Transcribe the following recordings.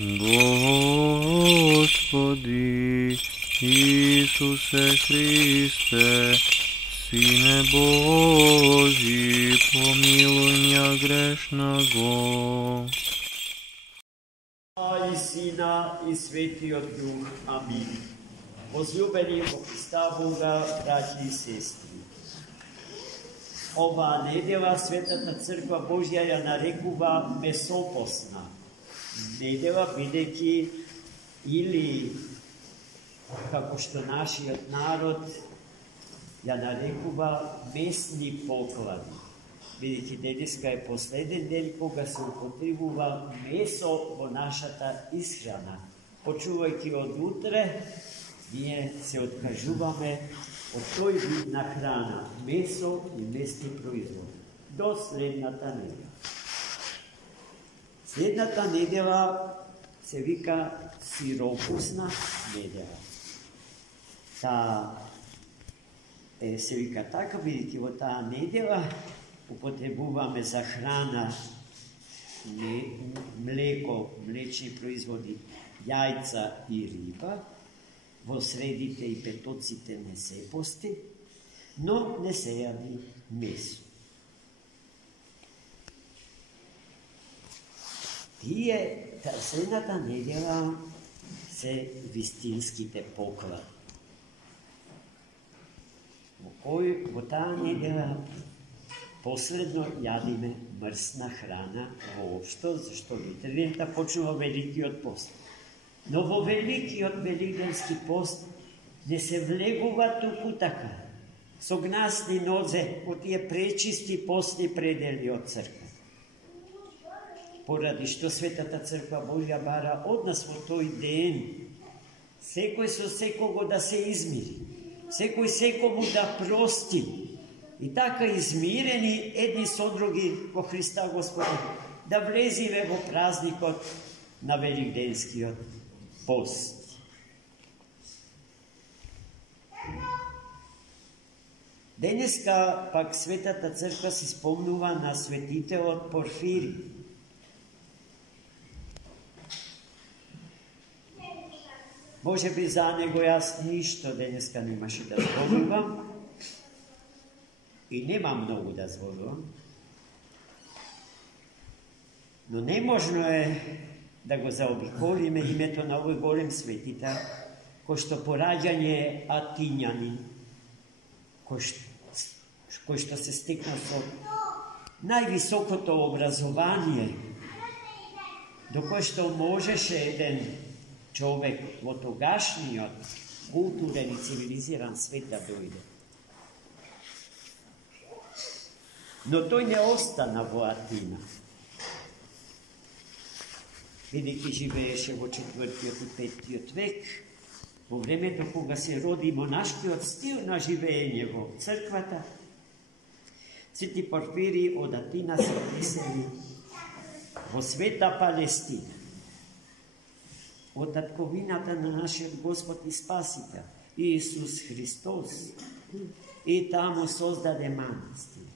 Господи Исусе Христе, Сине Божий, помилуй меня грешного. I Sina i Svetijog Duh. Amin. Возлюбени во Христа Бога, браќи и сестри. Ова недела Светата Црква Божја ја нарекува месопосна недела, бидејќи или, како што нашиот народ ја нарекува, месни поклади. Бидејќи денеска е последен ден кога се употребува месо во нашата исхрана. Почувајќи од утре, ние се откажуваме од тој вид на храна, месо и месни производи, до следната недела. Следната недела се вика сиропусна недела. Се вика така, бидејќи во таа недела употребуваме за храна млеко, млечни производи, јајца и риба. Во средите и петоците не се пости, но не се јади месо. Следната недела се вистинските поклади. Во таа недела последно јадиме мрсна храна воопшто, зашто литералната почнува Великиот пост. Но во Великиот Великденски пост не се влегува туку така, со гнасни нозе од тие пречисти постни предели од црква. Поради што Светата Црква Божја бара од нас во тој ден секој со секого да се измири, секој секому да прости, и така измирени едни со други во Христа Господа, да влезиме во празникот на Великденскиот пост. Денеска пак Светата Црква се спомнува на светителот Порфири. Може би за него јас ништо денеска немаше да зборувам и нема многу да зборувам, но неможно е да го заобиколиме името на овој голем светител, кој што по раѓање е атињанин, кој што се стекна со највисокото образование, до кој што можеше еден човек во тогашниот културен и цивилизиран свет да дојде. Но тој не остана во Атина, бидејќи живееше во 4-тиот и 5-тиот век, во времето кога се роди монашкиот стил на живење во црквата. Свети Порфири од Атина се пресели во света Палестина, од татковината на нашиот Господ и Спасител Исус Христос, и таму создаде манастир.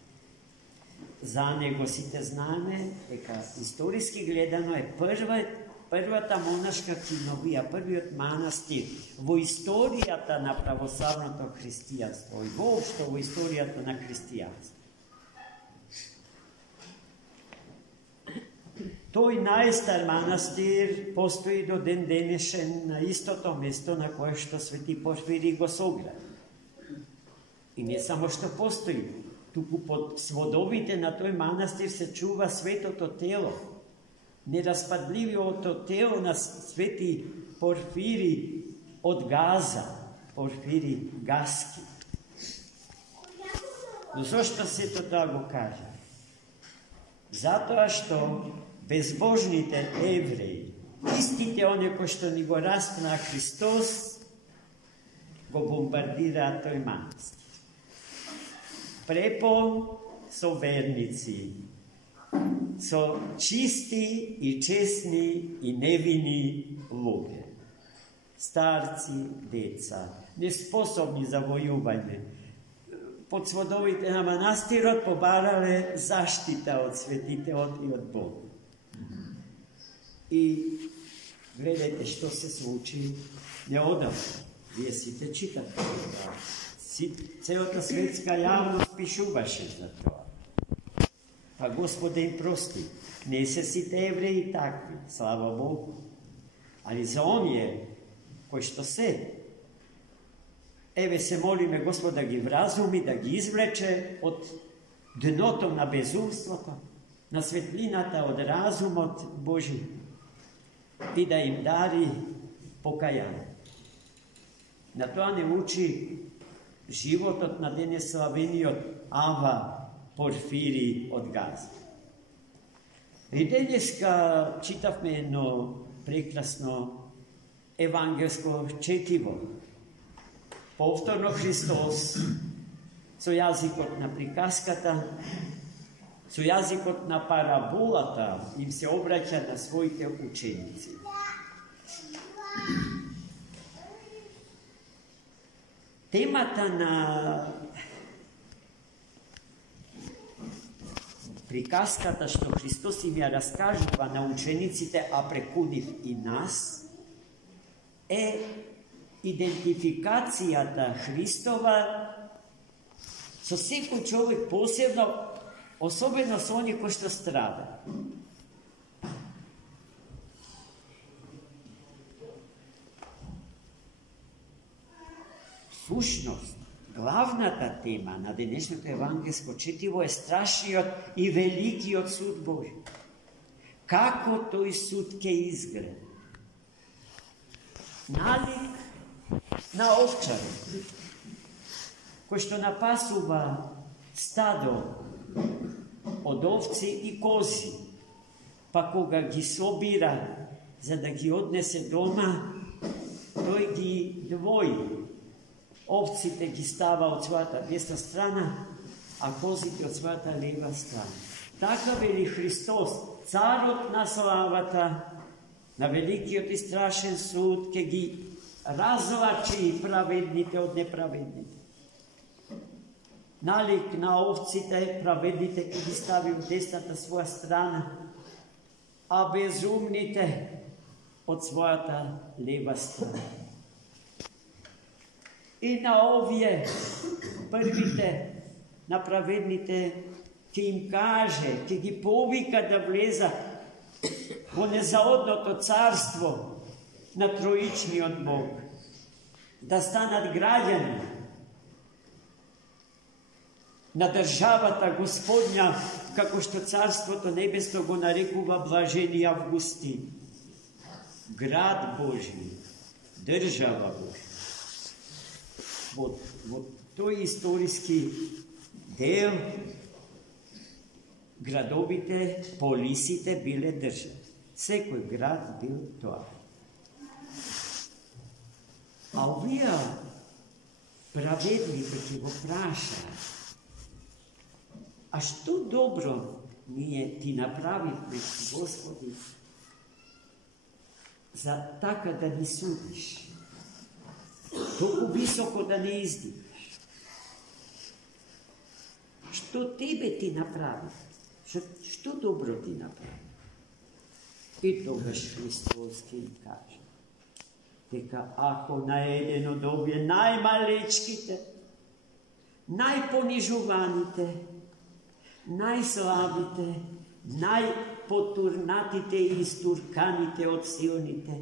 За него сите знаеме дека историски гледано е првата монашка киновија, првиот манастир во историјата на православното христијанство и воопшто во историјата на христијанство. Тој најстар манастир постои до ден денешен на истото место на кое што Свети Порфири го согради. И не само што постои, туку под сводовите на тој манастир се чува светото тело, нераспадливото тело на Свети Порфири од Газа, Порфири Гаски. Но зошто сето тоа го кажа? Затоа што безбожните евреи, истите оние кои што ни го распна Христос, го бомбардираат тој манастир. Препон со верници, со чисти и честни и невини луѓе, старци, деца, неспособни за војување, под сводовите на манастирот побарале заштита од светителот и од Бог. И Gledajte što se случи неодавна. Вие сите читате това. Целата светска явност пишуваше за това. Па Господа им прости. Не са сите евреи такви, слава Богу. Али за оние кои што се, еве се молиме Господ да ги вразуми, да ги извлече от дното на безумството, на светлината от разумот Божи и да им дари покаяние. На тоа не учи животот на денеславениот Ава Порфири од Газа. И денеска читавме едно прекрасно евангелско четиво. Повторно Христос со јазикот на приказката, со јазикот на параболата им се обраќа на своите ученици. Темата на приказката што Христос им ја раскажува на учениците, а преку нив и нас, е идентификацијата Христова со секој човек посебно, особено со они кои што страда. Сушност, главната тема на денешното евангелско четиво е страшниот и великиот суд Божи. Како тој суд ќе изгледа? Налик на овчар, кој што напасува стадо од овци и кози, па кога ги собира за да ги однесе дома, тој ги двои. Овците ги става од својата десна страна, а козите од својата лева страна. Така вели Христос, царот на славата, на великиот и страшен суд, ќе ги разлачи праведните од неправедните. Налик на овците, праведните ќе ги стави од десната своја страна, а безумните од својата лева страна. И на овие првите, на праведните, ќе им каже, ќе ги повика да влеза во незаодното царство на троичниот Бог, да станат граѓани на државата Господња, како што царството небесно го нарекува блажени Августин. Град Божи, држава Божи. Во тој историски дел градовите, полисите биле држави. Секој град бил тоа. А овие праведните ќе го прашаат: а што добро ние ти направивме, Господи, за така да ни судиш? Толку високо да не издигаш. Што тебе ти направи? Што добро ти направи? И тогаш Христос ќе им каже дека ако на еден од овие најмалечките, најпонижуваните, најслабите, најпотурнатите и истурканите од силните,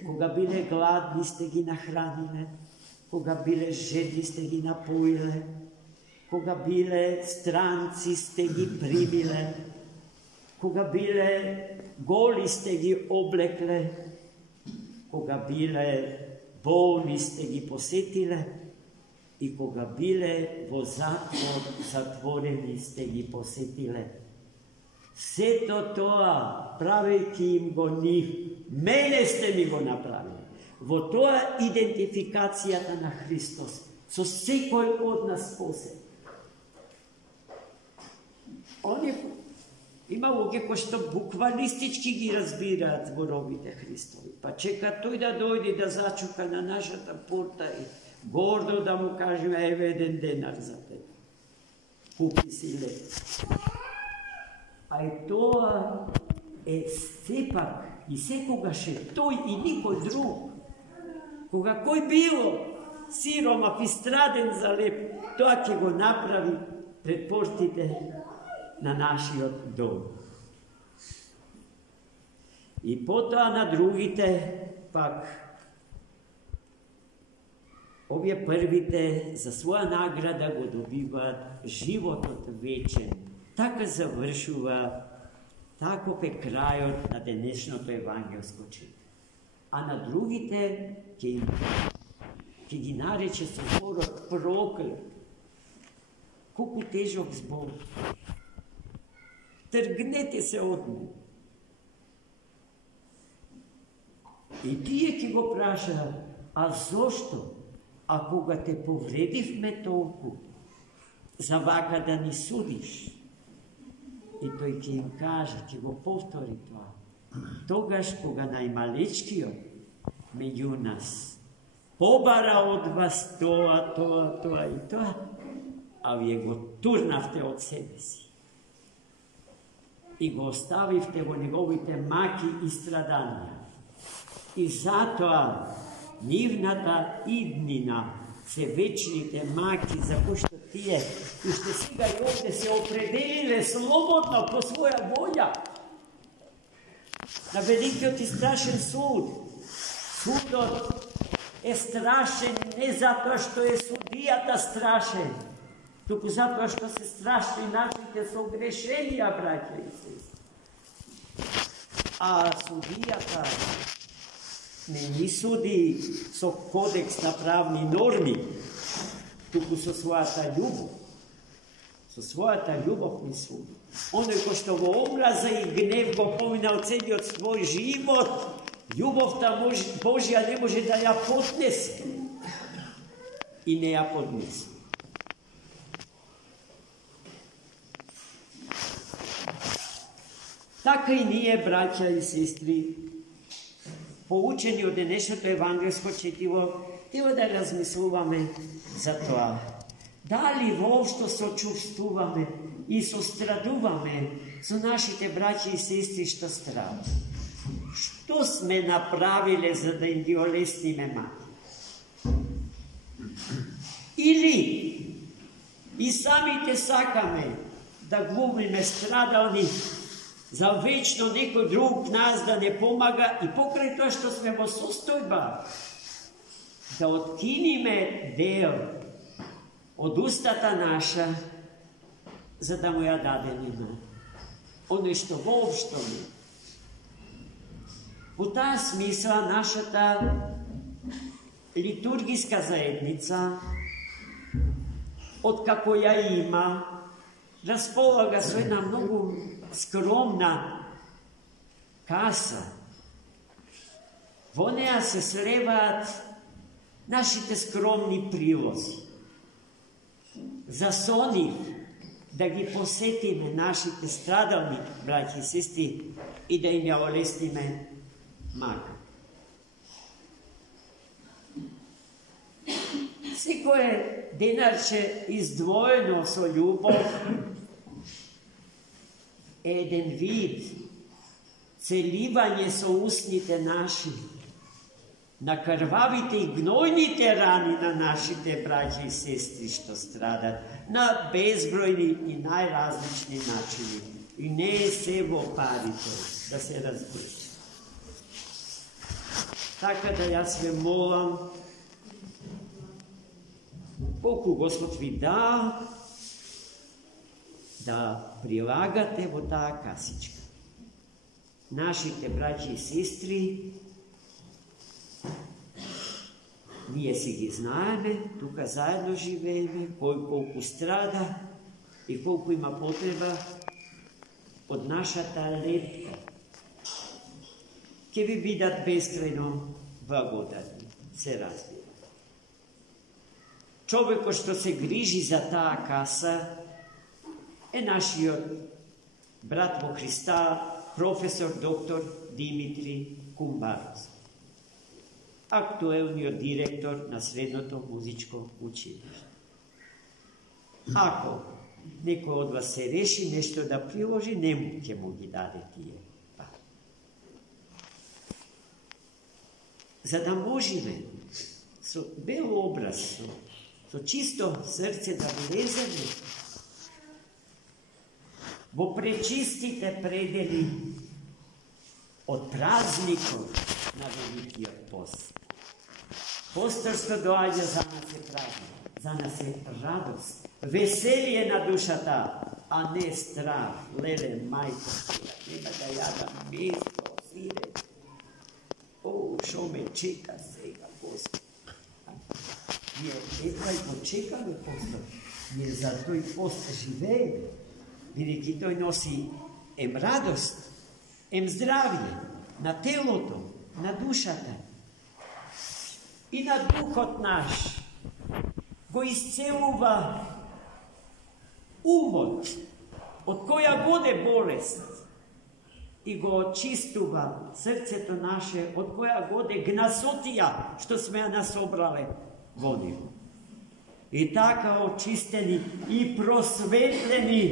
кога биле гладни сте ги нахраниле, кога биле жедни сте ги напоиле, кога биле странци сте ги примиле, кога биле голи сте ги облекле, кога биле болни сте ги посетиле и кога биле во затвор затворени сте ги посетиле. Сето тоа, правејќи им го нив, мене сте ми го направили. Во тоа идентификацијата на Христос со секој од нас посебно. Има луѓе кои што буквалистички ги разбираат зборовите Христови, па чека тој да дојде да зачука на нашата порта и гордо да му кажеме: еве еден денар за тебе. Купи си лек. А и тоа Сепак и секогаше тој и никој друг, кога кој било сиромах и страден за леп, тоа ќе го направи пред портите на нашиот дом. И потоа на другите пак, овие првите за своја награда го добиваат животот вечен. Така завршува, таков е крајот на денешното евангелско читање. А на другите ќе ги нарече со зборот проклет. Колку тежок збор. Тргнете се од мене. И тие ќе го прашаат, а зошто? А кога те повредивме толку, за вака да ни судиш? И тој ќе им каже, ќе го повтори тоа. Тогаш кога најмалечкиот меѓу нас побара од вас тоа и тоа, а вие го турнавте од себе си и го оставивте во неговите маки и страданија. И затоа нивната иднина се вечните маки, за кои што тие уште сега и овде се определиле слободно по своја волја на великиот и страшен суд. Судот е страшен не затоа што е судијата страшен, туку затоа што се страшни нашите согрешенија, браќа и сестри. А судијата не ни суди со кодекс на правни норми, туку со својата љубов. Со својата љубов ни суди. Оној кој што во омраза и гнев го поминал целиот свој живот, љубовта Божја не може да ја поднесе. И не ја поднесе. Така и ние, браќа и сестри, поучени од денешното евангелско четиво, треба да размислуваме за тоа. Дали воопшто сочувствуваме и сострадуваме со нашите браќи и сестри што страдат? Што сме направиле за да им ги олесниме маки? Или и самите сакаме да глумиме страдални, за вечно некој друг нас да не помага и покрај тоа што сме во состојба да откиниме дел од устата наша, за да му ја дадеме оној што воопшто не. Во таа смисла нашата литургиска заедница, откако ја има, располага со една многу скромна каса. Во неа се слеваат нашите скромни прилози. За со нив да ги посетиме нашите страдални браќи и сестри и да им ја олесниме мака. Секое денарче издвоено со љубов е еден вид целивање со устните наши на крвавите и гнојните рани на нашите браќи и сестри што страдат на безбројни и најразлични начини. И не е се во парите, да се разбере. Така да јас ве молам, колку Господ ви да прилагате во таа касичка. Нашите браќи и сестри, ние си ги знаеме, тука заедно живееме, кој колку страда и колку има потреба од нашата лепка. Ке ви бидат бескрајно благодатни, се разбира. Човекот што се грижи за таа каса е нашиот брат во Христа, професор доктор Димитри Кумбаров, актуелниот директор на Средното музичко училиште. Ако некој од вас се реши нешто да приложи, не ќе му ги даде тие пари. за да можеме со бел образ, со чисто срце да влеземе во пречистите предели од празникот на Великиот пост. Постот што доаѓа за нас е празник, за нас е радост, веселие на душата, а не страх. Леле, мајко, нема да јадам место, сире. О, шо ме чека сега, Господ. Ние едва и почекаме постот. Ние за тој пост живееме, бидејќи тој носи ем радост, ем здравје на телото, на душата и на духот наш. Го исцелува умот од која годе болест и го очистува срцето наше од која годе гнасотија што сме ја насобрале во него. И така очистени и просветлени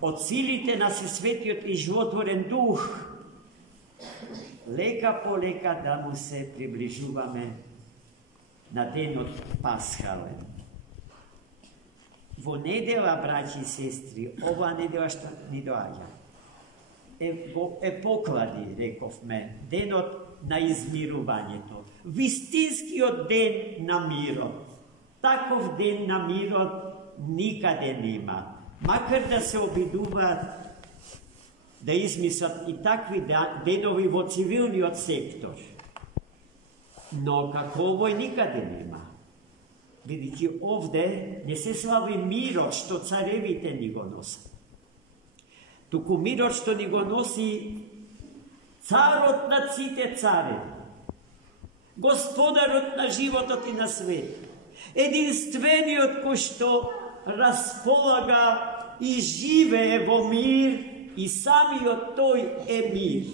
од силите на Сесветиот и животворен дух, лека по лека да му се приближуваме на денот Пасхален. Во недела, браќи и сестри, оваа недела што ни доаѓа, е поклади, рековме, денот на измирувањето, вистинскиот ден на мирот. Таков ден на мирот никаде нема. Макар да се обидуваат да измислат и такви денови во цивилниот сектор. Но како овој никаде нема. Бидејќи овде не се слави мирот што царевите ни го носат. Туку мирот што ни го носи царот на сите цареви, господарот на животот и на свет, единствениот кој што располага и живее во мир, и самиот тој е мир.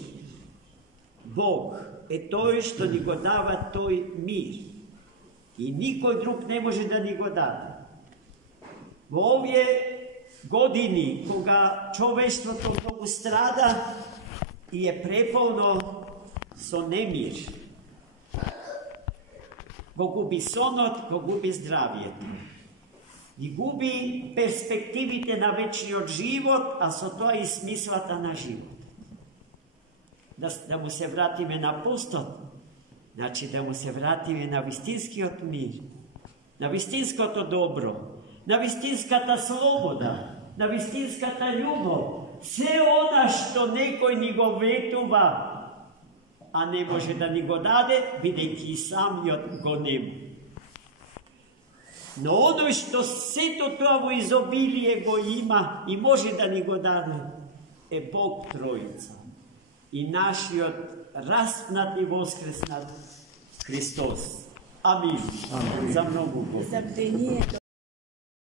Бог е тој што ни го дава тој мир. И никој друг не може да ни го даде. Во овие години, кога човештвото многу страда и е преполно со немир, го губи сонот, го губи здравието. И губи перспективите на вечниот живот, а со тоа и смислата на живот. Да му се вратиме на постот, значи да му се вратиме на вистинскиот мир, на вистинското добро, на вистинската слобода, на вистинската љубов. Се она што некој ни го ветува, а не може да ни го даде, бидејќи самиот го нема. Но оној што сето тоа во изобилие го има и може да ни го даде, е Бог Троица. И нашиот распнат и воскреснат Христос. Амин. За многу Бог.